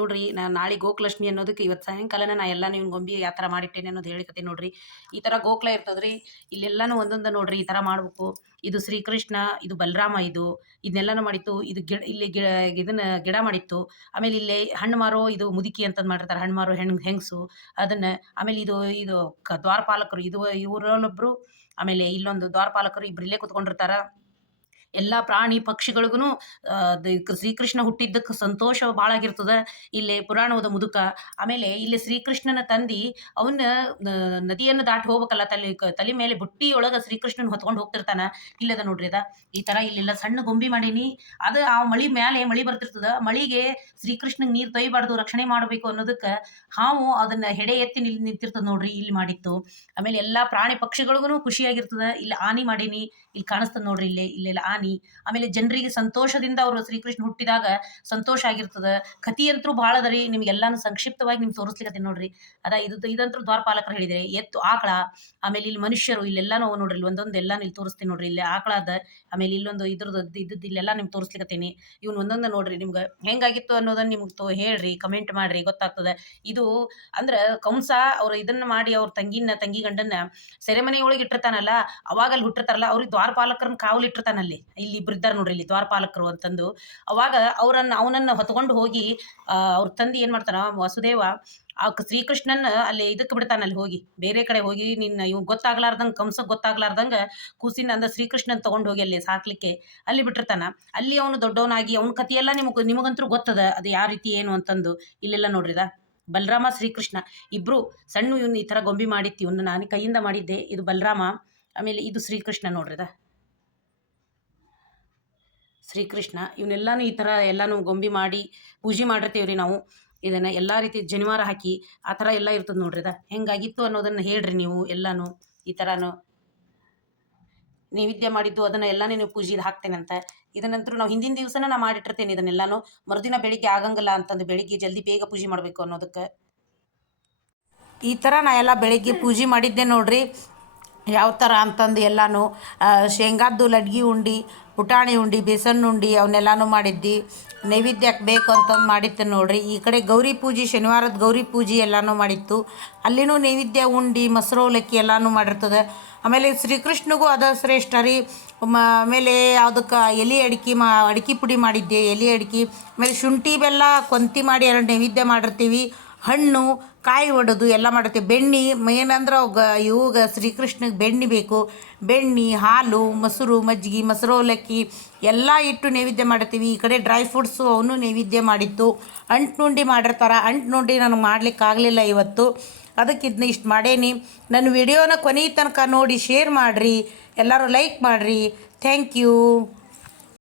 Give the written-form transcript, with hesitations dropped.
ನೋಡ್ರಿ ನಾಳೆ ಗೋಕುಲಾಷ್ಟಮಿ ಅನ್ನೋದಕ್ಕೆ ಇವತ್ತು ಸಾಯಂಕಾಲನ ನಾ ಎಲ್ಲ ನೀವು ಗೊಂಬಿ ಯಾವ ಥರ ಮಾಡಿಟ್ಟೇನೆ ಅನ್ನೋದು ಹೇಳಿಕತ್ತೀನಿ ನೋಡ್ರಿ. ಈ ಥರ ಗೋಕುಲ ಇರ್ತದ್ರಿ, ಇಲ್ಲೆಲ್ಲಾನು ಒಂದೊಂದು ನೋಡ್ರಿ ಈ ಥರ ಮಾಡ್ಬೇಕು. ಇದು ಶ್ರೀಕೃಷ್ಣ, ಇದು ಬಲರಾಮ, ಇದನ್ನೆಲ್ಲಾನು ಮಾಡಿತ್ತು. ಇದು ಇಲ್ಲಿ ಇದನ್ನ ಗಿಡ ಮಾಡಿತ್ತು. ಆಮೇಲೆ ಇಲ್ಲಿ ಹಣ್ಣು ಮಾರೋ ಇದು ಮುದುಕಿ ಅಂತಂದು ಮಾಡಿರ್ತಾರೆ, ಹಣ್ಣು ಮಾರೋ ಹೆಂಗಸು ಅದನ್ನ. ಆಮೇಲೆ ಇದು ದ್ವಾರಪಾಲಕರು, ಇವರಲ್ಲೊಬ್ರು. ಆಮೇಲೆ ಇಲ್ಲೊಂದು ದ್ವಾರಪಾಲಕರು ಇಬ್ರು ಇಲ್ಲೇ ಕುತ್ಕೊಂಡಿರ್ತಾರ. ಎಲ್ಲ ಪ್ರಾಣಿ ಪಕ್ಷಿಗಳಿಗೂ ಶ್ರೀಕೃಷ್ಣ ಹುಟ್ಟಿದ್ದಕ್ಕೆ ಸಂತೋಷ ಭಾಳ ಆಗಿರ್ತದೆ. ಇಲ್ಲಿ ಪುರಾಣದ ಮುದುಕ. ಆಮೇಲೆ ಇಲ್ಲಿ ಶ್ರೀಕೃಷ್ಣನ ತಂದಿ ಅವನ್ನ ನದಿಯನ್ನು ದಾಟಿ ಹೋಗ್ಬೇಕಲ್ಲ, ತಲೆ ಮೇಲೆ ಬುಟ್ಟಿಯೊಳಗೆ ಶ್ರೀಕೃಷ್ಣನ ಹೊತ್ಕೊಂಡು ಹೋಗ್ತಿರ್ತಾನ. ಇಲ್ಲದ ನೋಡ್ರಿ ಅದ ಈ ಥರ ಇಲ್ಲೆಲ್ಲ ಸಣ್ಣ ಗೊಂಬಿ ಮಾಡೀನಿ. ಅದು ಆ ಮಳಿ ಬರ್ತಿರ್ತದ. ಮಳಿಗೆ ಶ್ರೀಕೃಷ್ಣಗೆ ನೀರು ತೊಯ್ಬಾರ್ದು, ರಕ್ಷಣೆ ಮಾಡಬೇಕು ಅನ್ನೋದಕ್ಕೆ ಹಾವು ಅದನ್ನ ಹೆಡೆ ಎತ್ತಿ ನಿಂತಿರ್ತದ ನೋಡ್ರಿ, ಇಲ್ಲಿ ಮಾಡಿತ್ತು. ಆಮೇಲೆ ಎಲ್ಲ ಪ್ರಾಣಿ ಪಕ್ಷಿಗಳಿಗೂ ಖುಷಿಯಾಗಿರ್ತದ. ಇಲ್ಲಿ ಆನಿ ಮಾಡೀನಿ, ಇಲ್ಲಿ ಕಾಣಿಸ್ತದ ನೋಡ್ರಿ, ಇಲ್ಲೆಲ್ಲ ಆನಿ. ಆಮೇಲೆ ಜನರಿಗೆ ಸಂತೋಷದಿಂದ ಅವರು ಶ್ರೀಕೃಷ್ಣ ಹುಟ್ಟಿದಾಗ ಸಂತೋಷ ಆಗಿರ್ತದ. ಕಥೆಯಂತರೂ ಭಾಳ ಅದ ರೀ, ನಿಮ್ಗೆಲ್ಲಾನು ಸಂಕ್ಷಿಪ್ತವಾಗಿ ನಿಮ್ಗೆ ತೋರಿಸ್ಲಿಕ್ಕೆ ನೋಡ್ರಿ. ಇದಂತೂ ದ್ವಾರಪಾಲಕರು ಹೇಳಿದ್ರೆ ಎತ್ತು ಆಕಳ. ಆಮೇಲೆ ಇಲ್ಲಿ ಮನುಷ್ಯರು, ಇಲ್ಲೆಲ್ಲಾನು ನೋಡ್ರಿ, ಇಲ್ಲಿ ಒಂದೊಂದು ಎಲ್ಲ ಇಲ್ಲಿ ತೋರಿಸ್ತೀನಿ ನೋಡ್ರಿ. ಇಲ್ಲಿ ಆಕಳ ಅದ. ಆಮೇಲೆ ಇಲ್ಲೊಂದು ಇದ್ದದ್ದು ಇಲ್ಲೆಲ್ಲ ನಿಮ್ಗೆ ತೋರಿಸ್ಲಿಕ್ಕತ್ತೀನಿ. ಇವ್ನು ಒಂದೊಂದು ನೋಡ್ರಿ, ನಿಮ್ಗೆ ಹೆಂಗಾಗಿತ್ತು ಅನ್ನೋದನ್ನ ನಿಮ್ಗೆ ಹೇಳ್ರಿ, ಕಮೆಂಟ್ ಮಾಡ್ರಿ, ಗೊತ್ತಾಗ್ತದೆ. ಇದು ಅಂದ್ರೆ ಕಂಸ ಅವ್ರು ಇದನ್ನ ಮಾಡಿ ಅವ್ರ ತಂಗಿ ಗಂಡನ್ನ ಸೆರೆಮನೆಯೊಳಗೆ ಇಟ್ಟಿರ್ತಾನಲ್ಲ, ಅವಾಗ ಅಲ್ಲಿ ಹುಟ್ಟಿರ್ತಾರಲ್ಲ, ಅವ್ರಿಗೆ ದ್ವಾರಪಾಲಕರನ್ನ ಕಾವಲು ಇಟ್ಟಿರ್ತಾನಲ್ಲಿ. ಇಲ್ಲಿ ಇಬ್ರು ಇದ್ದಾರೆ ನೋಡ್ರಿ, ಇಲ್ಲಿ ದ್ವಾರಪಾಲಕರು ಅಂತಂದು. ಅವಾಗ ಅವನನ್ನ ಹೊತ್ಕೊಂಡು ಹೋಗಿ ಅವ್ರ ತಂದೆ ಏನ್ ಮಾಡ್ತಾನ, ವಾಸುದೇವ ಆ ಶ್ರೀಕೃಷ್ಣನ ಅಲ್ಲಿ ಇದಕ್ಕೆ ಬಿಡ್ತಾನ, ಅಲ್ಲಿ ಹೋಗಿ ಬೇರೆ ಕಡೆ ಹೋಗಿ ಇವ್ ಗೊತ್ತಾಗ್ಲಾರ್ದಂಗೆ, ಕಂಸಕ್ಕೆ ಗೊತ್ತಾಗ್ಲಾರ್ದಂಗ ಕೂಸಿನ ಅಂದ ಶ್ರೀಕೃಷ್ಣನ್ ತಗೊಂಡು ಹೋಗಿ ಅಲ್ಲಿ ಸಾಕ್ಲಿಕ್ಕೆ ಅಲ್ಲಿ ಬಿಟ್ಟಿರ್ತಾನ. ಅಲ್ಲಿ ಅವನು ದೊಡ್ಡವನಾಗಿ ಅವನ ಕಥೆಯೆಲ್ಲ ನಿಮಗಂತೂ ಗೊತ್ತದ, ಅದು ಯಾವ ರೀತಿ ಏನು ಅಂತಂದು. ಇಲ್ಲೆಲ್ಲ ನೋಡ್ರಿದ ಬಲರಾಮ ಶ್ರೀಕೃಷ್ಣ ಇಬ್ರು ಸಣ್ಣ ಇವನು ಈ ಥರ ಗೊಂಬಿ ಮಾಡಿತ್ತು. ಇವನು ನಾನು ಕೈಯಿಂದ ಮಾಡಿದ್ದೆ. ಇದು ಬಲರಾಮ, ಆಮೇಲೆ ಇದು ಶ್ರೀಕೃಷ್ಣ ನೋಡ್ರಿದ ಶ್ರೀಕೃಷ್ಣ. ಇವನ್ನೆಲ್ಲಾನು ಈ ಥರ ಎಲ್ಲಾನು ಗೊಂಬಿ ಮಾಡಿ ಪೂಜೆ ಮಾಡಿರ್ತೀವ್ರಿ ನಾವು. ಇದನ್ನ ಎಲ್ಲ ರೀತಿ ಜನಿವಾರ ಹಾಕಿ ಆ ಥರ ಎಲ್ಲ ಇರ್ತದೆ ನೋಡ್ರಿ. ಹೆಂಗಾಗಿತ್ತು ಅನ್ನೋದನ್ನು ಹೇಳ್ರಿ ನೀವು ಎಲ್ಲಾನು. ಈ ಥರನು ನೈವೇದ್ಯ ಮಾಡಿದ್ದು ಅದನ್ನ ಎಲ್ಲಾನು ನೀವು ಪೂಜೆಗೆ ಹಾಕ್ತೇನಂತ. ಇದನ್ನಂತರೂ ನಾವು ಹಿಂದಿನ ದಿವಸನ ನಾ ಮಾಡಿಟ್ಟಿರ್ತೇನೆ. ಇದನ್ನೆಲ್ಲಾನು ಮರುದಿನ ಬೆಳಿಗ್ಗೆ ಆಗಂಗಿಲ್ಲ ಅಂತಂದು ಬೆಳಿಗ್ಗೆ ಜಲ್ದಿ ಬೇಗ ಪೂಜೆ ಮಾಡಬೇಕು ಅನ್ನೋದಕ್ಕೆ ಈ ಥರ ನಾ ಎಲ್ಲ ಬೆಳಿಗ್ಗೆ ಪೂಜೆ ಮಾಡಿದ್ದೆ ನೋಡ್ರಿ. ಯಾವ ಥರ ಅಂತಂದು ಎಲ್ಲಾನು ಶೇಂಗಾದ್ದು ಲಡ್ಗಿ ಉಂಡಿ, ಪುಟಾಣಿ ಉಂಡಿ, ಬೇಸನ್ ಉಂಡಿ ಅವನ್ನೆಲ್ಲಾನು ಮಾಡಿದ್ದಿ. ನೈವೇದ್ಯಕ್ಕೆ ಬೇಕು ಅಂತಂದು ಮಾಡಿತ್ತು ನೋಡ್ರಿ. ಈ ಕಡೆ ಗೌರಿ ಪೂಜೆ, ಶನಿವಾರದ ಗೌರಿ ಪೂಜೆ ಎಲ್ಲಾನು ಮಾಡಿತ್ತು. ಅಲ್ಲಿನೂ ನೈವೇದ್ಯ ಉಂಡಿ, ಮೊಸರು ಅವಲಕ್ಕಿ ಎಲ್ಲಾನು ಮಾಡಿರ್ತದೆ. ಆಮೇಲೆ ಶ್ರೀಕೃಷ್ಣಗೂ ಅದ ಶ್ರೇಷ್ಠ ರೀ. ಆಮೇಲೆ ಯಾವುದಕ್ಕೆ ಅಡಿಕೆ ಪುಡಿ ಮಾಡಿದ್ದೆ, ಎಲೆ ಅಡಿಕೆ. ಆಮೇಲೆ ಶುಂಠಿ ಬೆಲ್ಲ ಕೊಂತಿ ಮಾಡಿ ಎರಡು ನೈವೇದ್ಯ ಮಾಡಿರ್ತೀವಿ. ಹಣ್ಣು ಕಾಯಿ ಒಡೆದು ಎಲ್ಲ ಮಾಡಿರ್ತೀವಿ. ಬೆಣ್ಣೆ ಮೇನ್ ಅಂದ್ರೆ ಇವಾಗ ಶ್ರೀಕೃಷ್ಣಗೆ ಬೆಣ್ಣೆ ಬೇಕು. ಬೆಣ್ಣೆ, ಹಾಲು, ಮೊಸರು, ಮಜ್ಜಿಗೆ, ಮೊಸರು ಅವಲಕ್ಕಿ ಎಲ್ಲ ಇಟ್ಟು ನೈವೇದ್ಯ ಮಾಡಿರ್ತೀವಿ. ಈ ಕಡೆ ಡ್ರೈ ಫ್ರೂಟ್ಸು ಅವನು ನೈವೇದ್ಯ ಮಾಡಿತ್ತು. ನುಂಡಿ ಮಾಡಿರ್ತಾರೆ. ನುಂಡಿ ನನಗೆ ಮಾಡ್ಲಿಕ್ಕೆ ಆಗಲಿಲ್ಲ ಇವತ್ತು, ಅದಕ್ಕೆ ಇದನ್ನ ಇಷ್ಟು ಮಾಡೇನಿ. ನನ್ನ ವಿಡಿಯೋನ ಕೊನೆ ತನಕ ನೋಡಿ ಶೇರ್ ಮಾಡಿರಿ, ಎಲ್ಲರೂ ಲೈಕ್ ಮಾಡಿರಿ. Thank you.